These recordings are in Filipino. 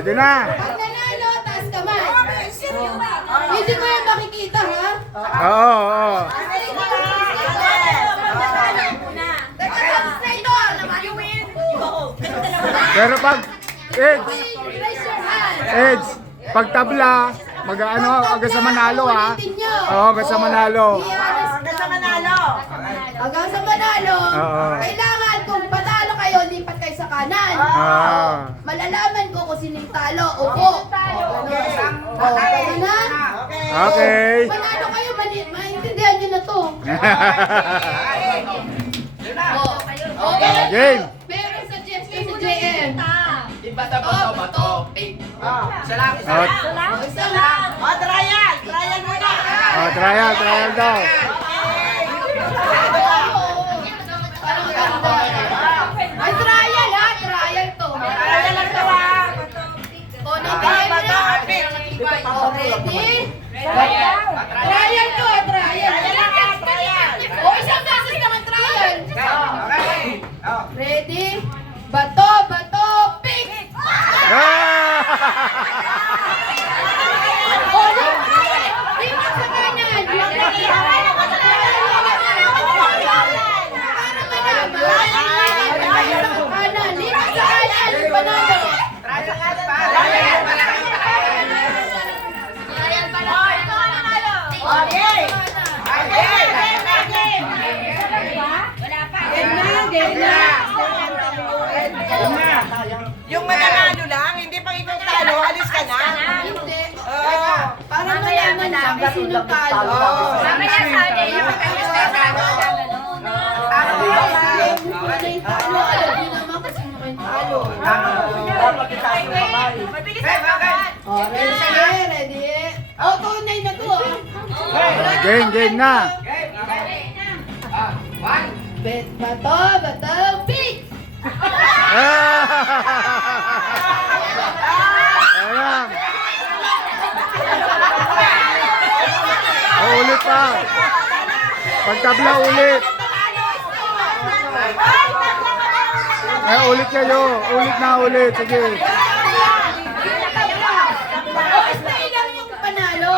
ito na. Pag nanalo, taas kamay. Hindi mo yan makikita, ha? Oo, oo. Pero pag, Eds, Raise your hand. Eds, pag tabla, mag-ano, hanggang sa manalo ha. Oo, hanggang sa manalo. Hanggang sa manalo. Hanggang sa manalo. Oo. Kailangan kung patalo kayo, lipat kayo sa kanan. Malalaman ko kung sino yung talo. Opo. Okay na? Okay. Manalo kayo, maintindihan nyo na to. Okay. Game. Meron suggestion si JM. At, Trial muna. trial daw. Ay, trial ha, trial to. Trial lang to ha. O, nag-game na. O, ready? Trial to ha, trial. O, isang beses naman trial. Ready? Bato, bato, pick! O, lipat sa kanan. Yung mananalo lang, hindi pang ikaw talo, alis ka na. Hindi. Para malaman namin sino talo. Mamaya sa akin, yung Ready? Oh, tunay na to. Game na. Bato, bato, pick! Ayan. Ulit pa. Pagtabla ulit. Ulit kayo. Ulit na ulit. Sige. Oh, stay lang yung panalo.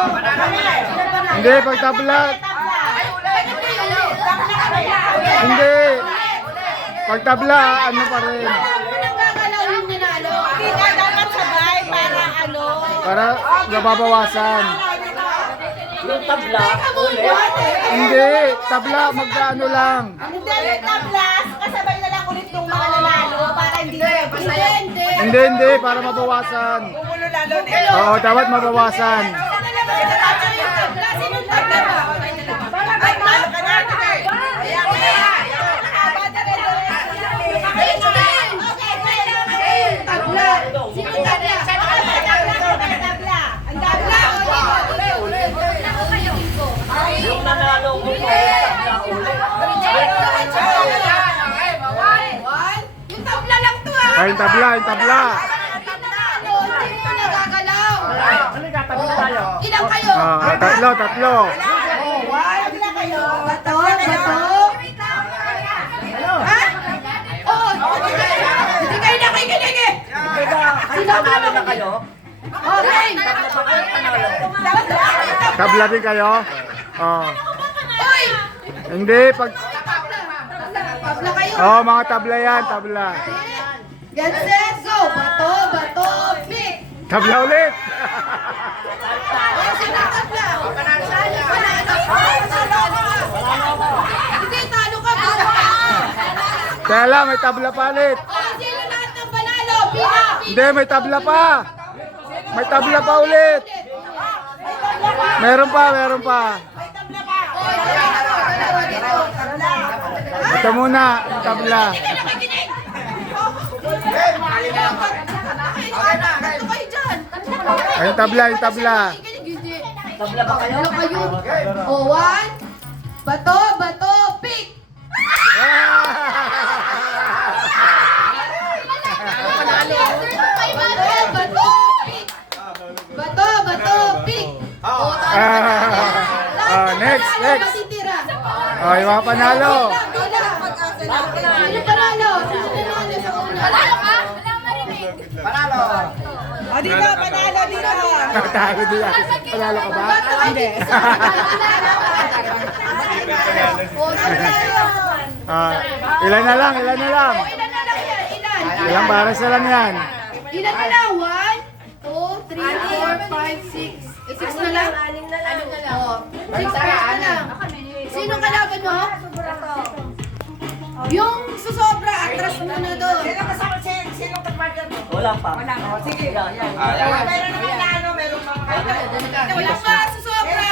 Hindi, pagtabla. Hindi. Pagtabla, ano pa rin. Unang gagalaw yung nanalo. Hindi ka dapat sabay para ano. Para nababawasan. Yung tabla. Hindi, tabla, magkaano lang. Hindi, yung tablas, kasabay na lang ulit yung mga nanalo para hindi na Hindi. Hindi, para mabawasan. Kumulo lalo na. Oo, dapat mabawasan. Sinong tagla ba? Ay, talo ka na. Kaya ko na. Tagla. Sinong tagla? Ang tabla. Yung nanalo mo po. Yung tabla lang to ah. Ay, yung tabla, yung tabla. Hindi mo nagagalaw. Ilang kayo? Tatlo. Tabla kayo. Bato, bato. Ha? Oo. Hindi kayo nakikinig eh. Sinabi na kayo? Okay. Tabla din kayo? Oo. Uy! Hindi, pag... Tabla kayo. Oo, mga tabla yan, tabla. Get set, go! Bato, bato, pick! Tabla ulit. Oh, sino tabla? Hindi, talo ka ba? Kaya lang, may tabla pa ulit. Oh, sino lahat ng panalo? Pina! Hindi, may tabla pa. May tabla pa ulit. Meron pa. Ito muna, yung tabla. Bato kayo dyan. Ay, yung tabla. Tabla ba kayo? Oh, one. Bato, bato, pick! Bato, pick! Oh, next. Matitira. Oh, yung mga panalo. Sino panalo? Sino nanalo sa una? Panalo ka? Walang marinig. O, dito, panalo dito. Tago din yan. Panalo ka ba? Hindi. Ilan na lang, ilan na lang. Ilan na lang yan? Ilan? Ilang pares na lang yan. Ilan na lang? 1, 2, 3, 4, 5, 6. 6 na lang? Ano na lang? Oh, 6 na lang. Sino kalaban mo? Yung susobra, atras muna doon. Sino kapartner mo? Wala pa. Sige. Meron naman na ano, meron pa. Wala pa, susobra.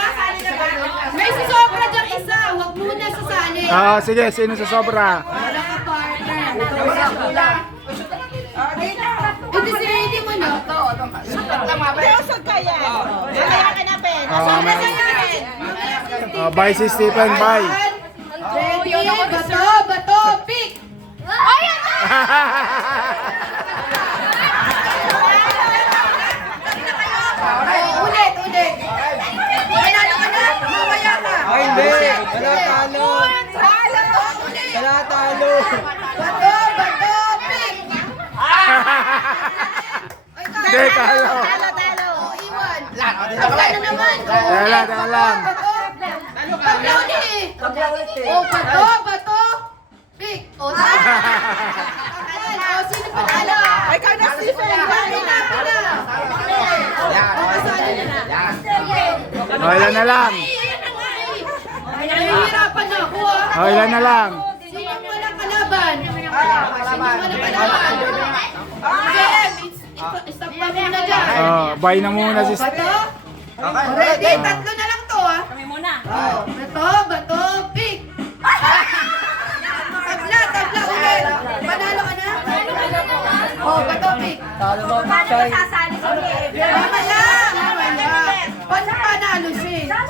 May susobra dyan isa. Huwag muna sasali. Sige, sino sa sobra? Wala ka partner. Hindi si Lady mo na. Usog ka yan. Mamaya ka na, Ben. Sobra sa yan. Bye si Stephen, bye. Ready? Bato, bato, pick! Ay, ulit, ulit. Manalo ka na? Mamaya ka. Ay, hindi. Wala talo. Talo. Ulit. Wala talo. Bato, bato, pick! Hindi, talo. Oh, iwan. Tabla na naman. Tala, tala. Tabla ulit eh. Oh, bato, bato, pick. Oh, talo. Oh, sino panalo? Ay, ikaw na, Stephen. Ilan na lang. Nahihirapan na ako ah. Ilan na lang. Sino ang walang kalaban? Sino ang walang kalaban? Stop pa muna dyan. Bye na muna si Bato? Ready? Tatlo na lang to ah. Kami muna. Bato, bato, pick. Tabla, tabla ulit. Panalo ka na? Oh, bato, pick. Talo mo, Pichay. Tama lang. Paano panalo siya?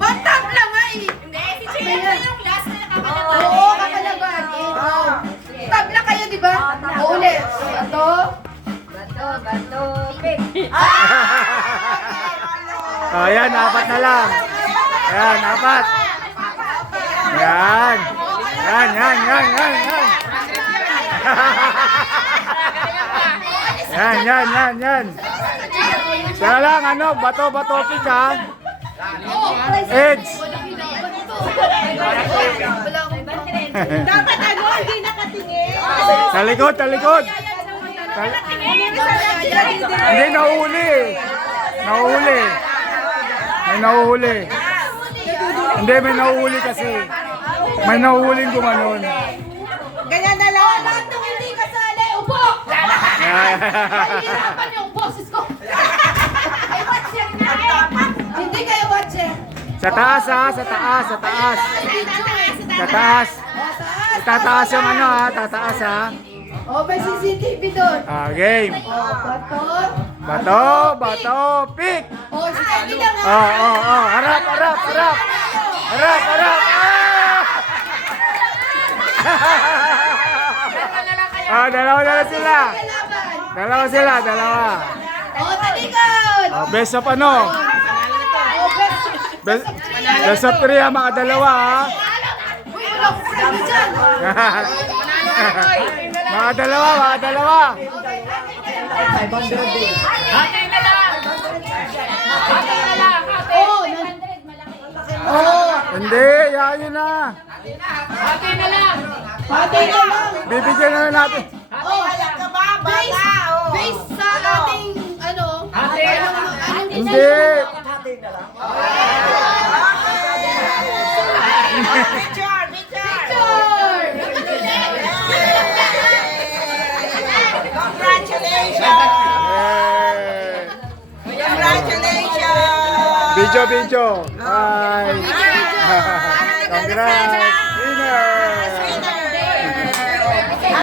Ba't tabla nga eh? Oo, kakalaban. Tabla kayo, di ba? O, ulit. Bato. Ayan, apat na lang. Ayan, apat. Yan. Yan, yan, yan, yan, yan. Yan, yan, yan, yan. Siya lang, ano, bato-bato pick ha. Edge. Dapat ano, hindi nakatingin. Talikod, talikod. Hindi, nahuli. Nahuli. May nahuhuli. Hindi, may nahuhuli kasi. May nahuhuling gumanon. Ganyan na lang. Lahat ng hindi kasali, upo! Mahirapan yung boses ko. Hindi kayo watcher. Sa taas ha, sa taas, sa taas. Sa taas. Tataas yung ano ha, tataas ha. O, may CCTV doon. Game. O, bato. Bato, bato, pick. O, sige lang ha. Harap, harap, harap. Harap, harap. Dalawa na lang sila. Kalaban. Dalawa sila, dalawa. O, talikod. Best of ano? O, Best of 3 ha, mga dalawa ha. Uy, wala ko friend dyan. Mga dalawa, mga dalawa. 500 din. Hindi, yan yun na. Pati na lang. Bibigyan na lang natin. Ka ba? Bala, oh. Based sa ating, ano, anong Hindi. Picture, picture. picture. Congratulations. Eh, Congratulations. Video, video. Bye. Video. Congrats.